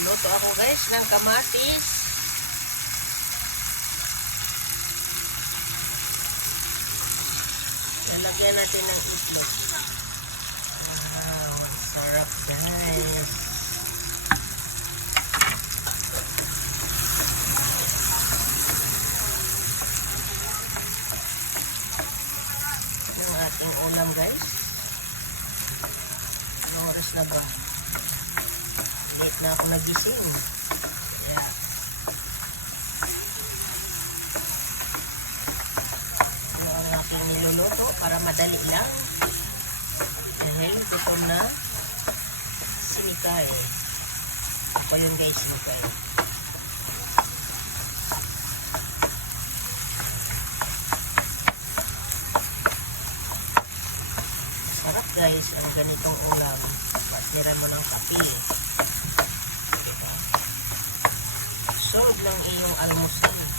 Magluluto ako guys ng kamatis. Lalagyan natin ng itlog. Wow, sarap guys. Yung ating ulam guys. Anong oras na ba? Late na ako nagising. Yeah. Ano ang aking niluluto para madali lang. Dahil gutom na si Mikay. Ako yung guys, Mikay. Sarap guys ang ganitong ulam. Tira mo ng kape. Diba? Solve ng iyong almusal.